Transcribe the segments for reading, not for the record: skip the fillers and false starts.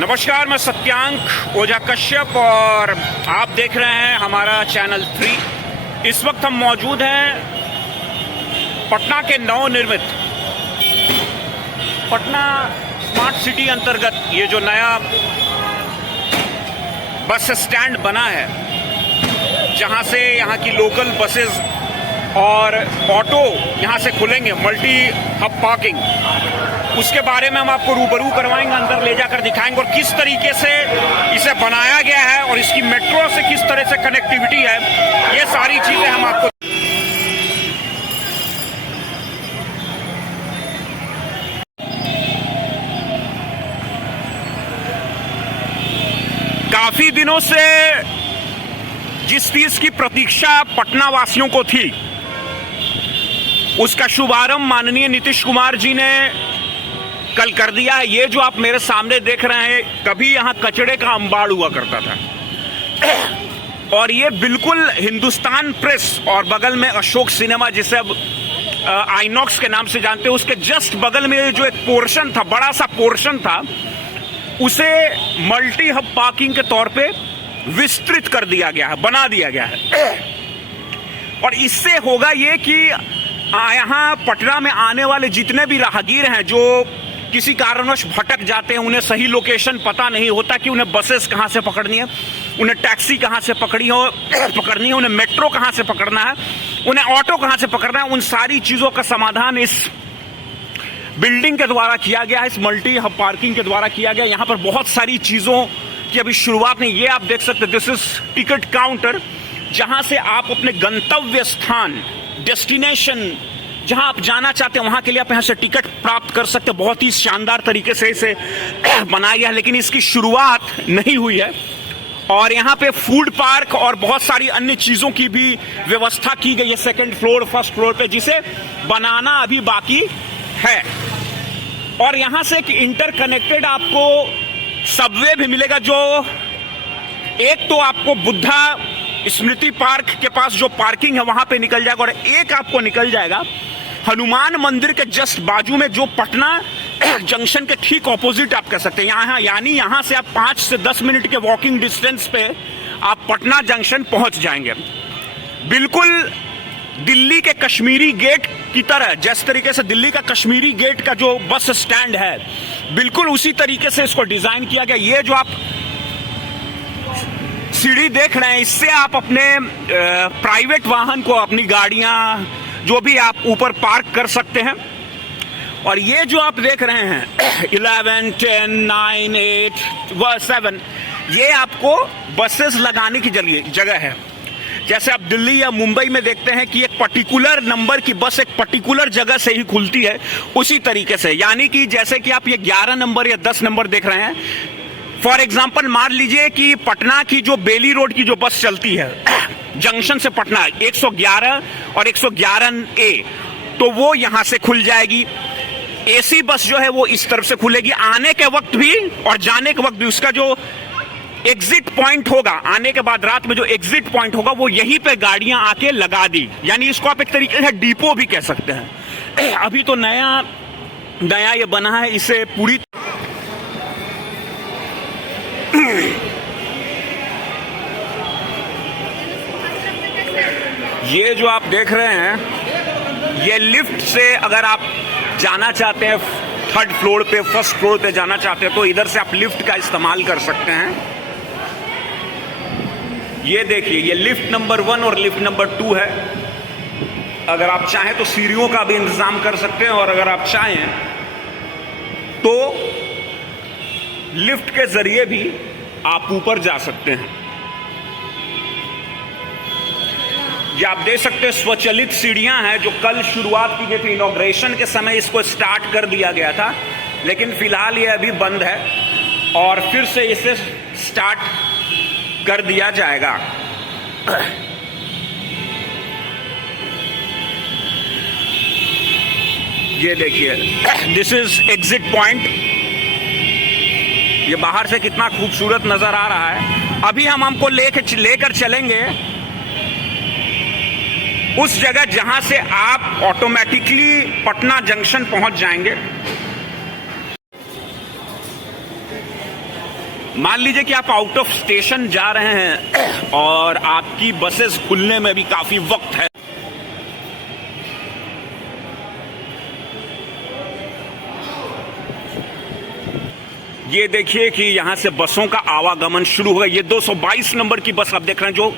नमस्कार, मैं सत्यांक ओझा कश्यप और आप देख रहे हैं हमारा चैनल 3। इस वक्त हम मौजूद हैं पटना के नवनिर्मित पटना स्मार्ट सिटी अंतर्गत ये जो नया बस स्टैंड बना है, जहां से यहां की लोकल बसेस और ऑटो यहां से खुलेंगे, मल्टी हब पार्किंग। उसके बारे में हम आपको रूबरू करवाएंगे, अंदर ले जाकर दिखाएंगे और किस तरीके से इसे बनाया गया है और इसकी मेट्रो से किस तरह से कनेक्टिविटी है, ये सारी चीजें हम आपको। काफी दिनों से जिस चीज की प्रतीक्षा पटना वासियों को थी, उसका शुभारंभ माननीय नीतीश कुमार जी ने कल कर दिया है। ये जो आप मेरे सामने देख रहे हैं, कभी यहां कचड़े का अंबाड़ हुआ करता था और ये बिल्कुल हिंदुस्तान प्रेस और बगल में अशोक सिनेमा, जिसे अब आइनॉक्स के नाम से जानते हैं, उसके जस्ट बगल में जो एक पोर्शन था, बड़ा सा पोर्शन था, उसे मल्टी हब पार्किंग के तौर पे विस्तृत कर दिया गया है, बना दिया गया है। और इससे होगा ये कि यहाँ पटना में आने वाले जितने भी राहगीर हैं जो किसी कारणवश भटक जाते हैं, उन्हें सही लोकेशन पता नहीं होता कि उन्हें बसेस कहाँ से पकड़नी है, उन्हें टैक्सी कहाँ से पकड़नी है, उन्हें मेट्रो कहाँ से पकड़ना है, उन्हें ऑटो कहाँ से पकड़ना है, उन सारी चीज़ों का समाधान इस बिल्डिंग के द्वारा किया गया है, इस मल्टी हब पार्किंग के द्वारा किया गया। यहाँ पर बहुत सारी चीज़ों की अभी शुरुआत नहीं, ये आप देख सकते हैं, दिस इज टिकट काउंटर, जहाँ से आप अपने गंतव्य स्थान, डेस्टिनेशन, जहां आप जाना चाहते हैं वहां के लिए आप यहां से टिकट प्राप्त कर सकते हैं। बहुत ही शानदार तरीके से इसे बनाया गया है, लेकिन इसकी शुरुआत नहीं हुई है। और यहां पे फूड पार्क और बहुत सारी अन्य चीजों की भी व्यवस्था की गई है सेकंड फ्लोर, फर्स्ट फ्लोर पे, जिसे बनाना अभी बाकी है। और यहां से एक इंटरकनेक्टेड आपको सबवे भी मिलेगा, जो एक तो आपको बुद्धा स्मृति पार्क के पास जो पार्किंग है वहां पे निकल जाएगा, और एक आपको निकल जाएगा हनुमान मंदिर के जस्ट बाजू में, जो पटना जंक्शन के ठीक ऑपोजिट आप कह सकते हैं। यहाँ यानी यहाँ से आप 5 से 10 मिनट के वॉकिंग डिस्टेंस पे आप पटना जंक्शन पहुंच जाएंगे। बिल्कुल दिल्ली के कश्मीरी गेट की तरह, जिस तरीके से दिल्ली का कश्मीरी गेट का जो बस स्टैंड है, बिल्कुल उसी तरीके से इसको डिजाइन किया गया। ये जो आप सीढ़ी देख रहे हैं, इससे आप अपने प्राइवेट वाहन को, अपनी गाड़ियां जो भी आप ऊपर पार्क कर सकते हैं। और ये जो आप देख रहे हैं 11, 10, 9, 8, 7, ये आपको बसेस लगाने की जगह है। जैसे आप दिल्ली या मुंबई में देखते हैं कि एक पर्टिकुलर नंबर की बस एक पर्टिकुलर जगह से ही खुलती है, उसी तरीके से, यानी कि जैसे कि आप ये 11 नंबर या 10 नंबर देख रहे हैं, फॉर एग्जाम्पल मान लीजिए कि पटना की जो बेली रोड की जो बस चलती है जंक्शन से पटना 111 और 111A, तो वो यहां से खुल जाएगी। एसी बस जो है वो इस तरफ से खुलेगी, आने के वक्त भी और जाने के वक्त भी। उसका जो एग्जिट पॉइंट होगा, आने के बाद रात में जो एग्जिट पॉइंट होगा, वो यहीं पे गाड़ियां आके लगा दी, यानी इसको आप एक तरीके से डिपो भी कह सकते हैं। अभी तो नया ये बना है, इसे पूरी ये जो आप देख रहे हैं, ये लिफ्ट से अगर आप जाना चाहते हैं थर्ड फ्लोर पे, फर्स्ट फ्लोर पे जाना चाहते हैं, तो इधर से आप लिफ्ट का इस्तेमाल कर सकते हैं। ये देखिए, ये लिफ्ट नंबर 1 और लिफ्ट नंबर 2 है। अगर आप चाहें तो सीढ़ियों का भी इंतजाम कर सकते हैं, और अगर आप चाहें तो लिफ्ट के जरिए भी आप ऊपर जा सकते हैं। ये आप देख सकते हैं स्वचालित सीढ़ियां हैं, जो कल शुरुआत की गई थी, इनॉग्रेशन के समय इसको स्टार्ट कर दिया गया था, लेकिन फिलहाल ये अभी बंद है और फिर से इसे स्टार्ट कर दिया जाएगा। ये देखिए, दिस इज एग्जिट पॉइंट। ये बाहर से कितना खूबसूरत नजर आ रहा है। अभी हमको लेकर चलेंगे उस जगह जहां से आप ऑटोमेटिकली पटना जंक्शन पहुंच जाएंगे। मान लीजिए कि आप आउट ऑफ स्टेशन जा रहे हैं और आपकी बसेस खुलने में भी काफी वक्त है। ये देखिए कि यहां से बसों का आवागमन शुरू हुआ। ये 222 नंबर की बस आप देख रहे हैं, जो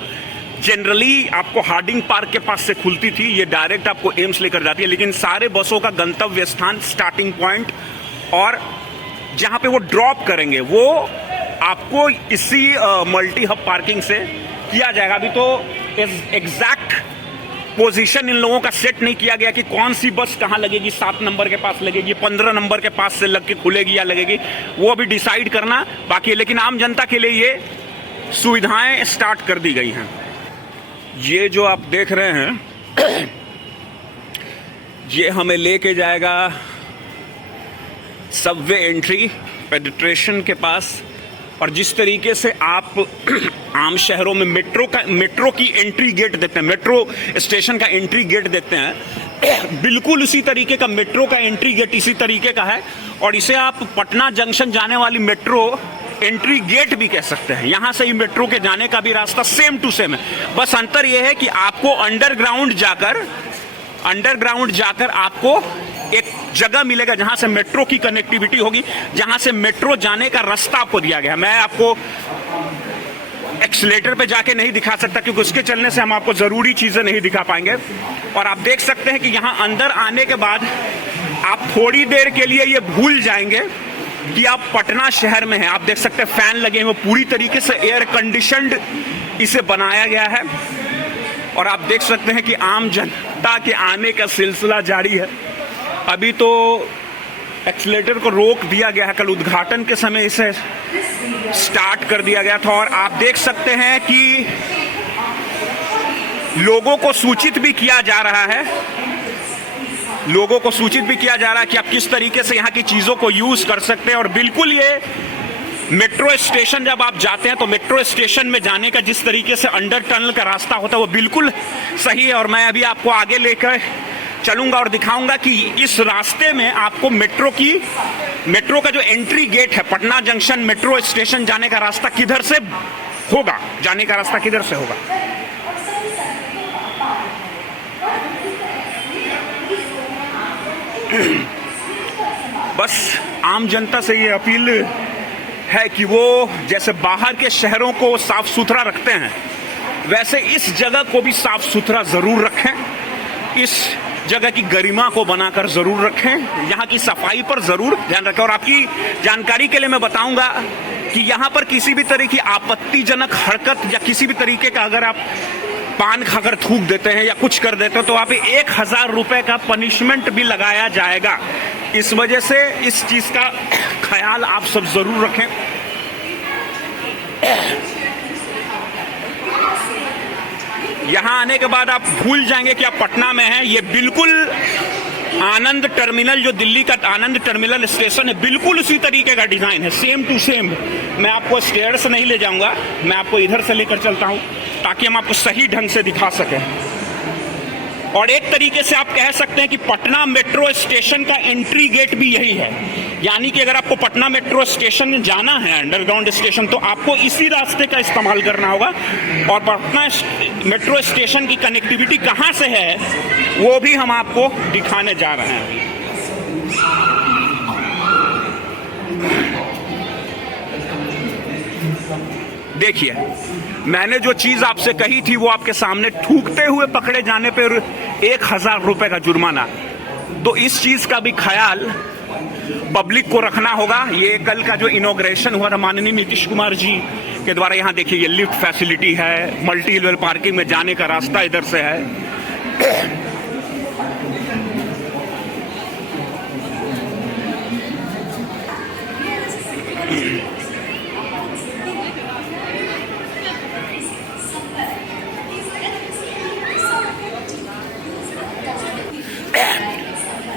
जनरली आपको हार्डिंग पार्क के पास से खुलती थी, ये डायरेक्ट आपको एम्स लेकर जाती है। लेकिन सारे बसों का गंतव्य स्थान, स्टार्टिंग पॉइंट और जहां पे वो ड्रॉप करेंगे वो आपको इसी मल्टी हब पार्किंग से किया जाएगा। अभी तो एग्जैक्ट पोजीशन इन लोगों का सेट नहीं किया गया कि कौन सी बस कहां लगेगी, 7 नंबर के पास लगेगी, 15 नंबर के पास से लग के खुलेगी या लगेगी, वो अभी डिसाइड करना बाकी है। लेकिन आम जनता के लिए ये सुविधाएं स्टार्ट कर दी गई हैं। ये जो आप देख रहे हैं ये हमें लेके जाएगा सबवे एंट्री पेडिट्रेशन के पास। और जिस तरीके से आप आम शहरों में मेट्रो की एंट्री गेट देखते हैं, मेट्रो स्टेशन का एंट्री गेट देखते हैं, बिल्कुल उसी तरीके का मेट्रो का एंट्री गेट इसी तरीके का है। और इसे आप पटना जंक्शन जाने वाली मेट्रो एंट्री गेट भी कह सकते हैं। यहां से ही मेट्रो के जाने का भी रास्ता सेम टू सेम है। बस अंतर यह है कि आपको अंडरग्राउंड जाकर आपको एक जगह मिलेगा जहां से मेट्रो की कनेक्टिविटी होगी, जहां से मेट्रो जाने का रास्ता आपको दिया गया। मैं आपको एक्सीलेटर पे जाके नहीं दिखा सकता क्योंकि उसके चलने से हम आपको जरूरी चीजें नहीं दिखा पाएंगे। और आप देख सकते हैं कि यहां अंदर आने के बाद आप थोड़ी देर के लिए ये भूल जाएंगे कि आप पटना शहर में हैं। आप देख सकते हैं फैन लगे हैं, वो पूरी तरीके से एयर कंडीशनड इसे बनाया गया है। और आप देख सकते हैं कि आम जनता के आने का सिलसिला जारी है। अभी तो एक्सीलेटर को रोक दिया गया है, कल उद्घाटन के समय इसे स्टार्ट कर दिया गया था। और आप देख सकते हैं कि लोगों को सूचित भी किया जा रहा है, कि आप किस तरीके से यहाँ की चीजों को यूज कर सकते हैं। और बिल्कुल ये मेट्रो स्टेशन जब आप जाते हैं तो मेट्रो स्टेशन में जाने का जिस तरीके से अंडर टनल का रास्ता होता है वो बिल्कुल सही है। और मैं अभी आपको आगे लेकर चलूंगा और दिखाऊंगा कि इस रास्ते में आपको मेट्रो का जो एंट्री गेट है, पटना जंक्शन मेट्रो स्टेशन जाने का रास्ता किधर से होगा, बस आम जनता से ये अपील है कि वो जैसे बाहर के शहरों को साफ सुथरा रखते हैं वैसे इस जगह को भी साफ सुथरा जरूर रखें, इस जगह की गरिमा को बनाकर जरूर रखें, यहाँ की सफाई पर जरूर ध्यान रखें। और आपकी जानकारी के लिए मैं बताऊंगा कि यहाँ पर किसी भी तरह की आपत्तिजनक हरकत या किसी भी तरीके का अगर आप पान खाकर थूक देते हैं या कुछ कर देते हैं तो आप 1000 रुपए का पनिशमेंट भी लगाया जाएगा। इस वजह से इस चीज का ख्याल आप सब जरूर रखें। यहां आने के बाद आप भूल जाएंगे कि आप पटना में हैं। ये बिल्कुल आनंद टर्मिनल, जो दिल्ली का आनंद टर्मिनल स्टेशन है, बिल्कुल उसी तरीके का डिजाइन है, सेम टू सेम। मैं आपको स्टेयर से नहीं ले जाऊंगा, मैं आपको इधर से लेकर चलता हूं ताकि हम आपको सही ढंग से दिखा सकें। और एक तरीके से आप कह सकते हैं कि पटना मेट्रो स्टेशन का एंट्री गेट भी यही है। यानी कि अगर आपको पटना मेट्रो स्टेशन में जाना है, अंडरग्राउंड स्टेशन, तो आपको इसी रास्ते का इस्तेमाल करना होगा। और पटना मेट्रो स्टेशन की कनेक्टिविटी कहाँ से है वो भी हम आपको दिखाने जा रहे हैं। देखिए, मैंने जो चीज आपसे कही थी वो आपके सामने, थूकते हुए पकड़े जाने पर 1000 रुपए का जुर्माना। तो इस चीज का भी ख्याल पब्लिक को रखना होगा। ये कल का जो इनॉग्रेशन हुआ था माननीय नीतीश कुमार जी के द्वारा, यहाँ देखिए ये लिफ्ट फैसिलिटी है, मल्टी लेवल पार्किंग में जाने का रास्ता इधर से है।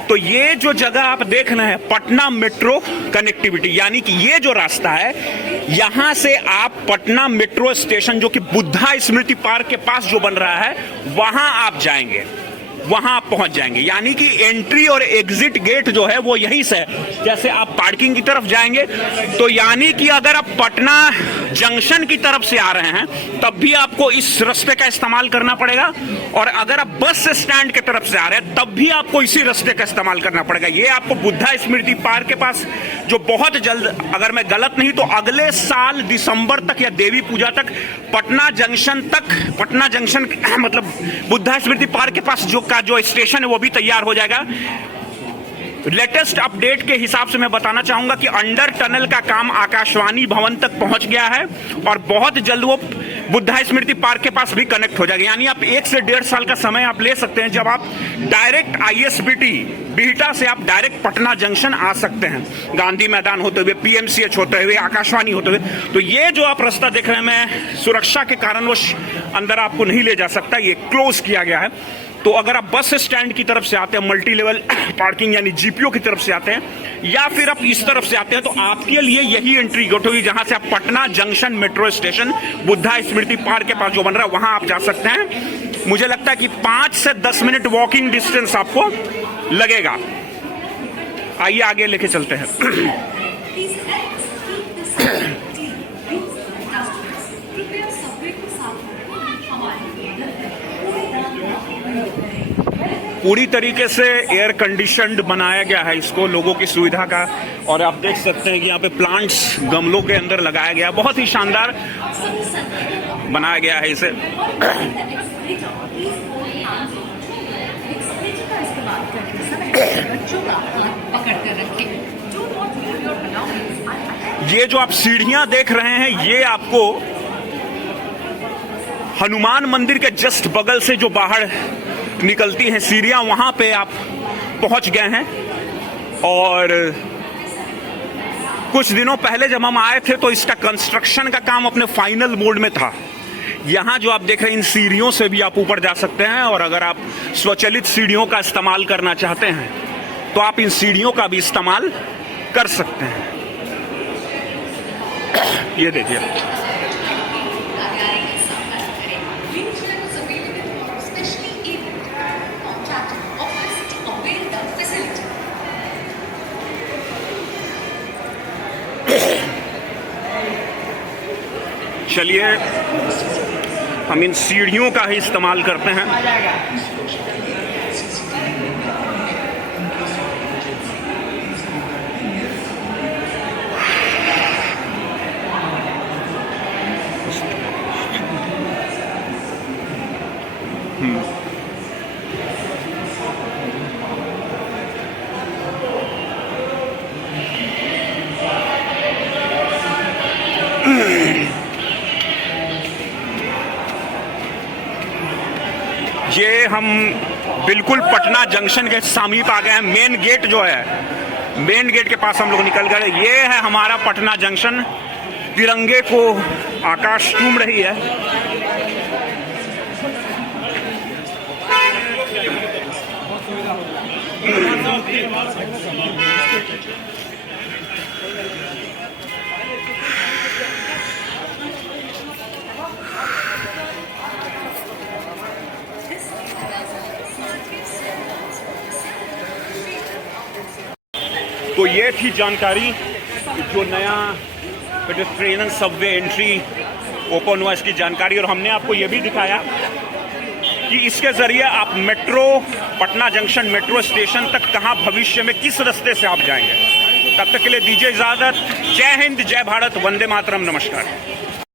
तो ये जो जगह आप देख रहे हैं पटना मेट्रो कनेक्टिविटी, यानी कि ये जो रास्ता है यहां से आप पटना मेट्रो स्टेशन जो कि बुद्धा स्मृति पार्क के पास जो बन रहा है वहां आप जाएंगे। वहां आप पहुंच जाएंगे। यानी कि एंट्री और एग्जिट गेट जो है वो यहीं से है। जैसे आप पार्किंग की तरफ जाएंगे तो यानी कि अगर आप पटना जंक्शन की तरफ से आ रहे हैं तब भी आपको इस रास्ते का इस्तेमाल करना पड़ेगा, और अगर आप बस स्टैंड की तरफ से आ रहे हैं तब भी आपको इसी रास्ते का इस्तेमाल करना पड़ेगा। ये आपको बुद्धा स्मृति पार्क के पास, जो बहुत जल्द, अगर मैं गलत नहीं तो अगले साल दिसंबर तक या देवी पूजा तक पटना जंक्शन मतलब बुद्धा स्मृति पार्क के पास जो स्टेशन है वो भी तैयार हो जाएगा। लेटेस्ट अपडेट के हिसाब से मैं बताना चाहूंगा कि अंडर टनल का काम आकाशवाणी भवन तक पहुंच गया है और बहुत जल्द वो बुद्धा स्मृति पार्क के पास भी कनेक्ट हो जाएगा। यानी आप 1 से 1.5 साल का समय आप ले सकते हैं जब आप डायरेक्ट ISBT बिहटा से आप डायरेक्ट पटना जंक्शन आ सकते हैं, गांधी मैदान होते हुए, PMCH होते हुए, आकाशवाणी होते हुए। तो ये जो आप रास्ता देख रहे हैं, मैं सुरक्षा के कारणवश अंदर आपको नहीं ले जा सकता, ये क्लोज किया गया है। तो अगर आप बस स्टैंड की तरफ से आते हैं, मल्टी लेवल पार्किंग यानी GPO की तरफ से आते हैं, या फिर आप इस तरफ से आते हैं, तो आपके लिए यही एंट्री गेट होगी जहां से आप Patna junction metro station Buddha Smriti park के पास जो बन रहा है वहां आप जा सकते हैं। मुझे लगता है कि 5 से 10 मिनट वॉकिंग डिस्टेंस आपको लगेगा। आइए आगे लेके चलते हैं। पूरी तरीके से एयर कंडीशनड बनाया गया है इसको लोगों की सुविधा का, और आप देख सकते हैं कि यहाँ पे प्लांट्स गमलों के अंदर लगाया गया, बहुत ही शानदार बनाया गया है इसे। ये जो आप सीढ़ियां देख रहे हैं ये आपको हनुमान मंदिर के जस्ट बगल से जो बाहर निकलती हैं सीढ़ियां, वहां पे आप पहुंच गए हैं। और कुछ दिनों पहले जब हम आए थे तो इसका कंस्ट्रक्शन का काम अपने फाइनल मोड में था। यहां जो आप देख रहे हैं इन सीढ़ियों से भी आप ऊपर जा सकते हैं, और अगर आप स्वचालित सीढ़ियों का इस्तेमाल करना चाहते हैं तो आप इन सीढ़ियों का भी इस्तेमाल कर सकते हैं। ये देखिए, चलिए हम इन सीढ़ियों का ही इस्तेमाल करते हैं। ये हम बिल्कुल पटना जंक्शन के समीप आ गए हैं। मेन गेट जो है, मेन गेट के पास हम लोग निकल गए। ये है हमारा पटना जंक्शन। तिरंगे को आकाश चूम रही है। तो ये थी जानकारी जो नया पेडेस्ट्रियन सबवे एंट्री ओपन हुआ, इसकी जानकारी। और हमने आपको ये भी दिखाया कि इसके जरिए आप metro Patna junction metro station तक कहाँ भविष्य में किस रास्ते से आप जाएंगे। तब तक के लिए दीजिए इजाजत। जय हिंद, जय भारत, वंदे मातरम, नमस्कार।